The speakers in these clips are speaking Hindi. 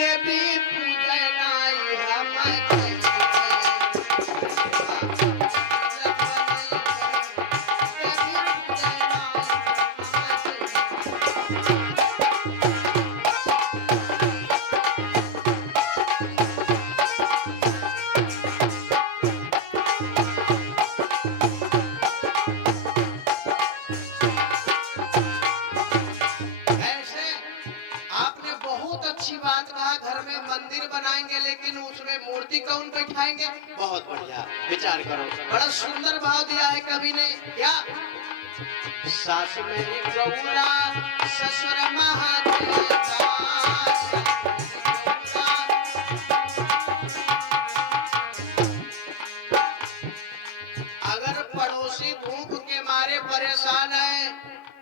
देवी पूजनाई हम मंदिर बनाएंगे लेकिन उसमें मूर्ति कौन बैठाएंगे? बहुत बढ़िया विचार करो, बड़ा सुंदर भाव दिया है कवि ने। क्या सास मेरी गौरा ससुर महादेव, अगर पड़ोसी भूख के मारे परेशान है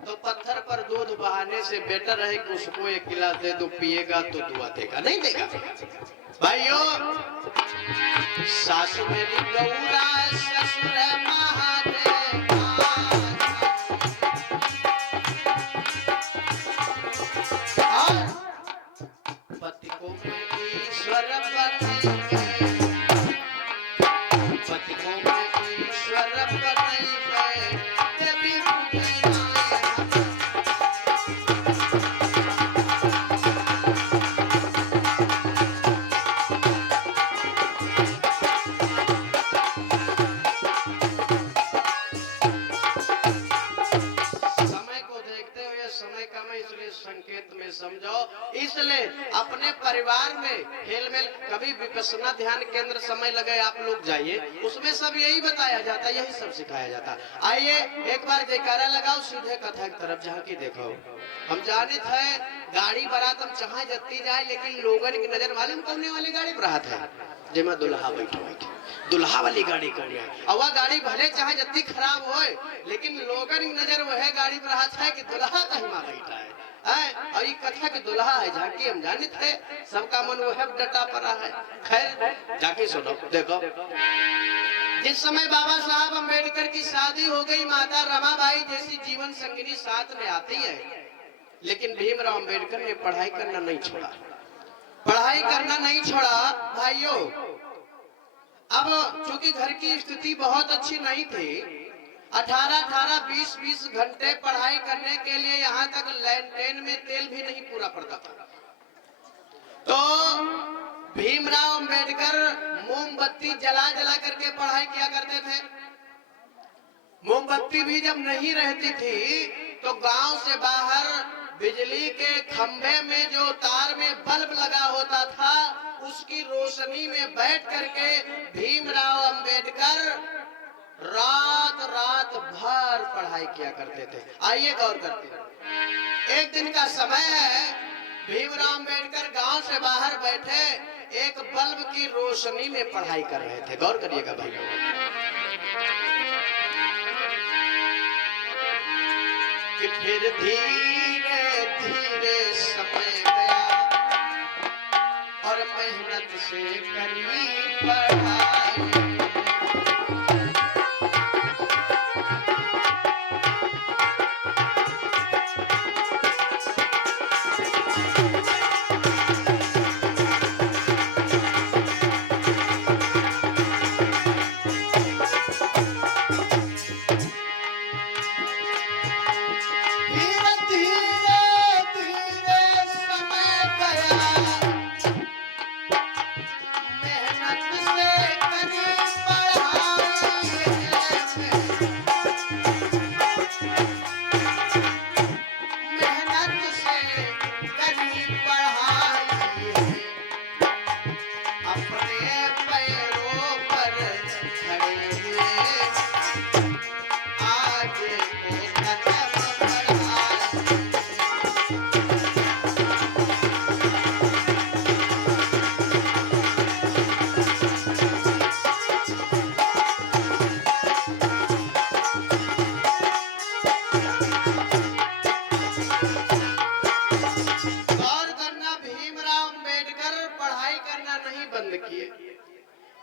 तो पत्थर पर दूध बहाने से बेटर है कि उसको एक गिलास दे दो, पिएगा तो दुआ देगा, नहीं देगा? भाइयों, सासु मेरी गौरा ससुर महादेव, पति को ईश्वर बनाइए, पति को ईश्वर बनाइए, देवी संकेत में समझो, इसलिए अपने परिवार में खेल में कभी विपश्यना ध्यान केंद्र समय लगे आप लोग जाइए, उसमें सब यही बताया जाता है, यही सब सिखाया जाता है। आइए एक बार जयकारा लगाओ, सीधे कथा की तरफ जहाँ की देखो। हम जानित है गाड़ी बारात हम चाहे जत्ती जाए, लेकिन लोगन की नजर मालूम कौने वाली गाड़ी बारात है, जिसमें दुल्हा बैठे दुल्हा वाली गाड़ी करनी है। और वह गाड़ी भले चाहे जत्ती खराब हो, लेकिन लोगन की नजर वह गाड़ी बारात है कि दुल्हा कहीं मां बैठा है। और ये कथा की दुल्हा है झांकी, हम जानित है सबका मन वो है डटा पड़ा है। खैर झांकी सुनो, देखो जिस समय बाबा साहब अम्बेडकर की शादी हो गई, माता रमाबाई जैसी जीवन संगिनी साथ में आती है, लेकिन भीमराव अम्बेडकर ने पढ़ाई करना नहीं छोड़ा, पढ़ाई करना नहीं छोड़ा। भाइयों, अब चूंकि घर की स्थिति बहुत अच्छी नहीं थी, 18-20 घंटे पढ़ाई करने के लिए यहाँ तक लैंटेन में तेल भी नहीं पूरा पड़ता था। तो भीमराव अम्बेडकर मोमबत्ती जला जला करके पढ़ाई किया करते थे। मोमबत्ती भी जब नहीं रहती थी तो गांव से बाहर बिजली के खंभे में जो तार में बल्ब लगा होता था, उसकी रोशनी में बैठ करके भीमराव अम्बेडकर रात भर पढ़ाई किया करते थे। आइए गौर करते हैं। एक दिन का समय है, भीमराव अम्बेडकर गांव से बाहर बैठे एक बल्ब की रोशनी में पढ़ाई कर रहे थे। गौर करिएगा भाइयों, कि फिर धीरे धीरे समय गया और मेहनत से करी पढ़ाई,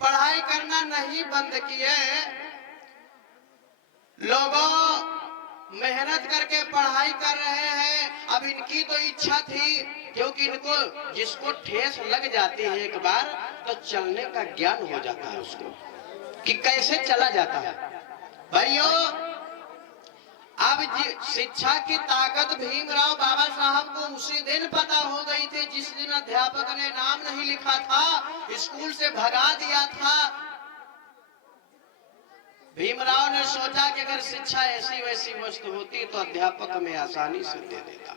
पढ़ाई करना नहीं बंद किए। लोगों, मेहनत करके पढ़ाई कर रहे हैं। अब इनकी तो इच्छा थी, क्योंकि इनको जिसको ठेस लग जाती है एक बार तो चलने का ज्ञान हो जाता है उसको कि कैसे चला जाता है। भाइयों, अब शिक्षा की ताकत भीमराव बाबा साहब को उसी दिन पता हो गई थी जिस दिन अध्यापक ने नाम नहीं लिखा था, स्कूल से भगा दिया था। भीमराव ने सोचा कि अगर शिक्षा ऐसी वैसी वस्तु होती तो अध्यापक में आसानी से दे देता।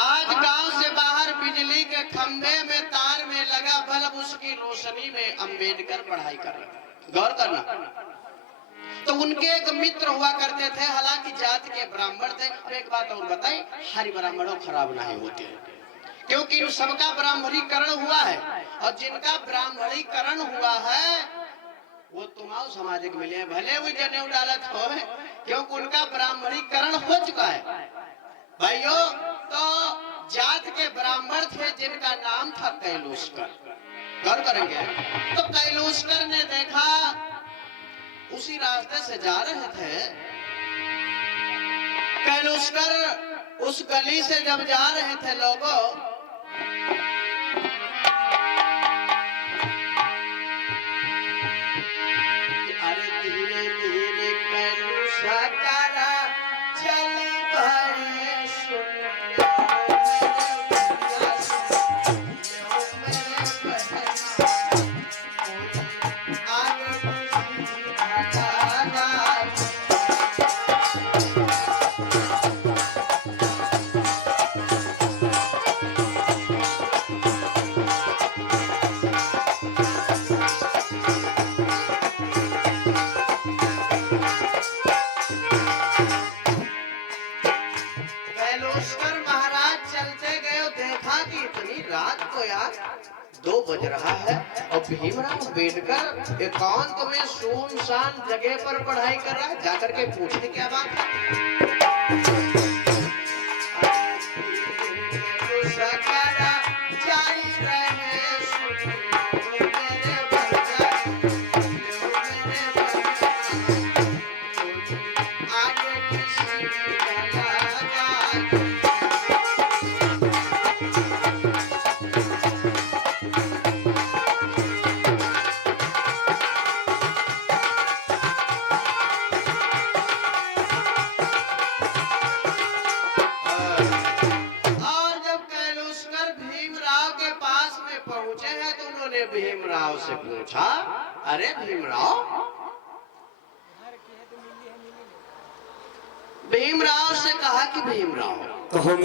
आज गांव से बाहर बिजली के खंभे में तार में लगा बल्ब, उसकी रोशनी में अंबेडकर पढ़ाई कर रहे। गौर करना। तो उनके एक मित्र हुआ करते थे, हालांकि जात के ब्राह्मण थे। अब एक बात और बताएं, हरि ब्राह्मणों खराब नहीं होते, क्योंकि इन सबका ब्राह्मणीकरण हुआ है, और जिनका ब्राह्मणीकरण हुआ है वो तुम्हारा सामाजिक मिले, भले वो जनेऊ डालत हो, क्योंकि उनका ब्राह्मणीकरण हो चुका है। भाइयों, तो जात के ब्राह्मण थे जिनका नाम था कैलूसकर। गौर करेंगे तो कैलूसकर ने देखा, उसी रास्ते से जा रहे थे कैलूसकर, उस गली से जब जा रहे थे लोगों, अरे धीरे धीरे कैलूसकर चली बड़े सुंदर, रात को यार 2 बज रहा है और भीमराव अम्बेडकर एकांत में सुनसान जगह पर पढ़ाई कर रहा है। जाकर के पूछने क्या बात है। भीमराव से पूछा, अरे भीमराव से कहा कि भीमराव कहो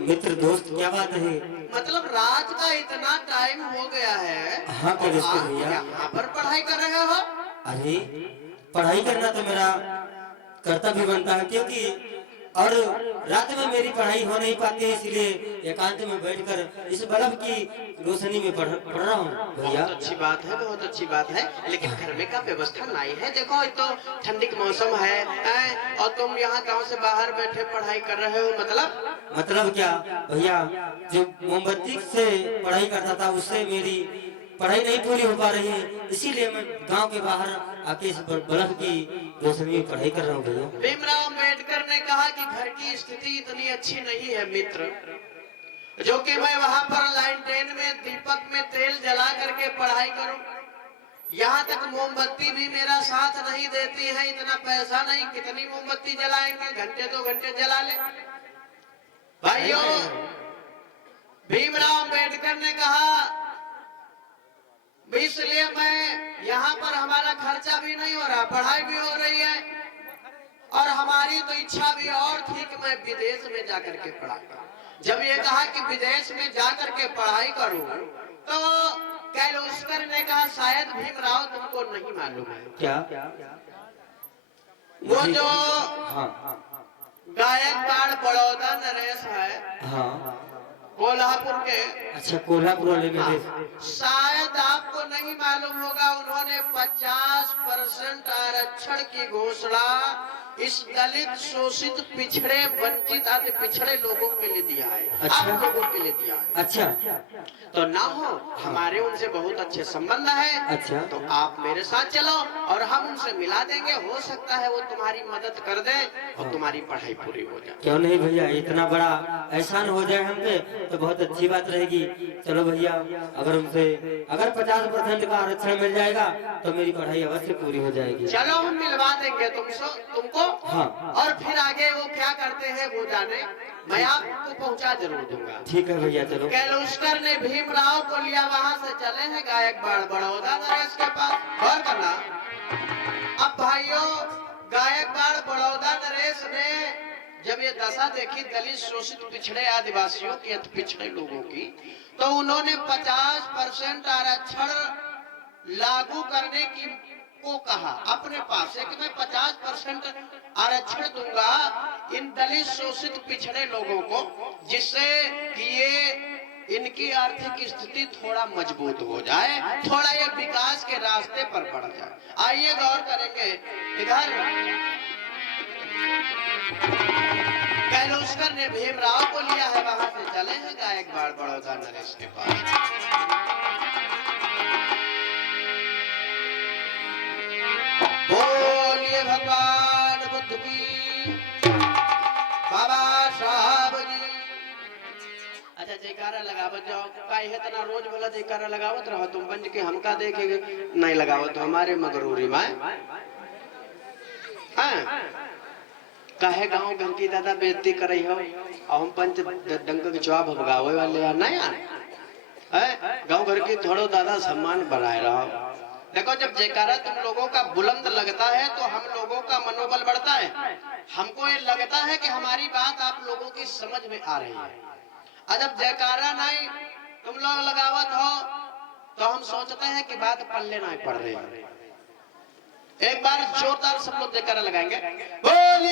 मित्र दोस्त, क्या बात है? मतलब रात का इतना टाइम हो गया है, हाँ भैया, यहाँ पर पढ़ाई कर रहे हो? अरे पढ़ाई करना तो मेरा कर्तव्य बनता है, क्योंकि और रात में मेरी पढ़ाई हो नहीं पाती है, इसलिए एकांत में बैठकर इस बल्ब की रोशनी में पढ़ रहा हूँ भैया। बहुत अच्छी बात है, बहुत अच्छी बात है, लेकिन घर में का व्यवस्था नहीं है। देखो तो ठंडी का मौसम है और तुम यहाँ गांव से बाहर बैठे पढ़ाई कर रहे हो। मतलब क्या भैया, जो मोमबत्ती से पढ़ाई करता था उससे मेरी पढ़ाई नहीं पूरी हो पा रही है, इसीलिए मैं गांव के बाहर आके इस बल्ब की रोशनी में पढ़ाई कर रहा हूँ भैया। भीमराव अम्बेडकर ने कहा कि घर की स्थिति इतनी अच्छी नहीं है मित्र, जो कि मैं वहां पर लालटेन में दीपक में तेल जला करके पढ़ाई करूं। यहाँ तक मोमबत्ती भी मेरा साथ नहीं देती है, इतना पैसा नहीं, कितनी मोमबत्ती जलाएंगे, घंटे 2 घंटे जला ले। भाइयों, भीमराव अम्बेडकर ने कहा इसलिए मैं यहाँ पर, हमारा खर्चा भी नहीं हो रहा, पढ़ाई भी हो रही है, और हमारी तो इच्छा भी और थी कि मैं विदेश में जाकर के पढ़ाई करूं। जब ये कहा कि विदेश में जाकर के पढ़ाई करूं, तो कैलूसकर ने कहा शायद भीमराव तुमको नहीं मालूम है क्या, वो जो गायकवाड़ बड़ौदा नरेश है, हाँ कोल्हापुर के, अच्छा कोल्हापुर वाले में शायद आपको नहीं मालूम होगा, उन्होंने 50% आरक्षण की घोषणा इस दलित शोषित पिछड़े वंचित आदि पिछड़े लोगों के लिए दिया है। अच्छा। आप लोगों के लिए दिया है। अच्छा तो ना हो, हमारे उनसे बहुत अच्छे संबंध है। अच्छा। तो आप मेरे साथ चलो और हम उनसे मिला देंगे। हो सकता है वो तुम्हारी मदद कर दे और तुम्हारी पढ़ाई पूरी हो जाए। क्यों नहीं भैया, इतना बड़ा एहसान हो जाए हम पे तो बहुत अच्छी बात रहेगी। चलो भैया, अगर 50% का आरक्षण मिल जाएगा तो मेरी पढ़ाई अवश्य पूरी हो जाएगी। चलो हम मिलवा देंगे तुमको। हाँ। और फिर आगे वो क्या करते हैं वो जाने, मैं आपको पहुंचा जरूर दूंगा। ठीक है भैया, चलो। कैलुस्कर ने भीमराव को लिया, वहां से चले हैं गायकवाड़ बड़ौदा नरेश के पास। गौर करना, अब भाइयों गायकवाड़ बड़ौदा नरेश ने जब ये दशा देखी दलित शोषित पिछड़े आदिवासियों की, अति पिछड़े लोगों की, तो उन्होंने 50% आरक्षण लागू करने की को कहा अपने पास से कि मैं 50% आरक्षण दूंगा इन दलित शोषित पिछड़े लोगों को, जिससे कि ये इनकी आर्थिक स्थिति थोड़ा मजबूत हो जाए, थोड़ा ये विकास के रास्ते पर बढ़ जाए। आइए गौर करेंगे, इधर कैलुस्कर ने भीमराव को लिया है, वहां से चले हैं गायकवाड़ बड़ौदा नरेश के पास। बोलिए भगवान बुद्ध की, बाबा साहब जी। अच्छा जयकारा लगावत जाओ, काहे इतना रोज बोला जयकारा लगावत रहो तुम पंच के, हमका देखेगे नहीं लगावत तो हमारे मगरूरी में। हाँ काहे गांव घर की दादा बेइज्जती करई हो, और हम पंच डंक के जवाब भगावे वाले यार नहीं यार। गांव घर की थोड़ो दादा सम्मान बनाए रहो। देखो जब जयकारा तुम लोगों का बुलंद लगता है तो हम लोगों का मनोबल बढ़ता है। हमको ये लगता है कि हमारी बात आप लोगों की समझ में आ रही है। और जब जयकारा नहीं तुम लोग लगावत हो तो हम सोचते हैं कि बात पल्ले नहीं पड़ रही है। एक बार जोरदार सब लोग जयकारा लगाएंगे, बोलिए